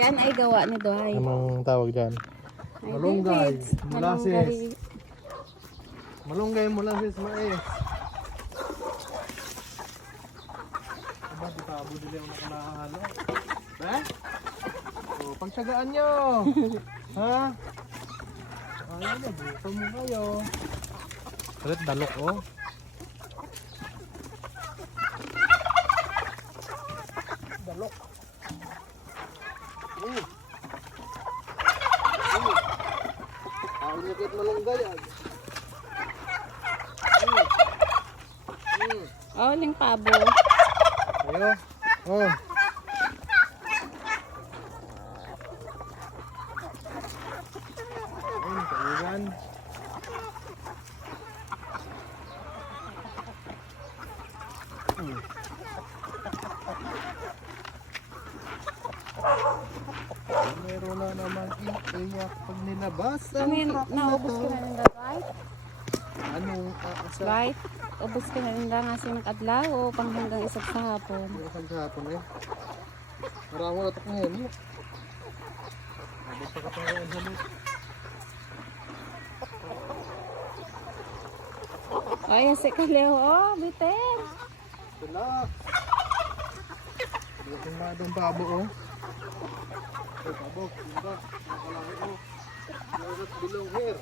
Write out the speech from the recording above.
Yan ay gawa ni Dohay. Anong tawag dyan? Ay, Malunggay. David. Molasses. Malunggay, molasses, mais. Aba, di tabo dili ang nakalahalo. Eh? O, pagsagaan nyo. Ha? Ayaw na, buto mo kayo. Kalit dalok, oh. Dalok. Ako niya kahit malunggay, ah. Oh, ling pabo. Ayo. Oh. Ayun, kailan. Meron na naman iiyak pag nilabas. Ano yun? Naubos ka na rin Dohay? Anong aasa? Right? Ubos ka na rin nga si nag-adlaw o pang hanggang isang sa hapon. Isang kahapon eh. Marami na ito ngayon eh. Abot pa ka pa ngayon sa lit. Ay, si Kaleo. Oh, bitin. Sila. Sila na itong babo oh. Ay, babo. Sila. Nakalaki oh. Meron bilong here.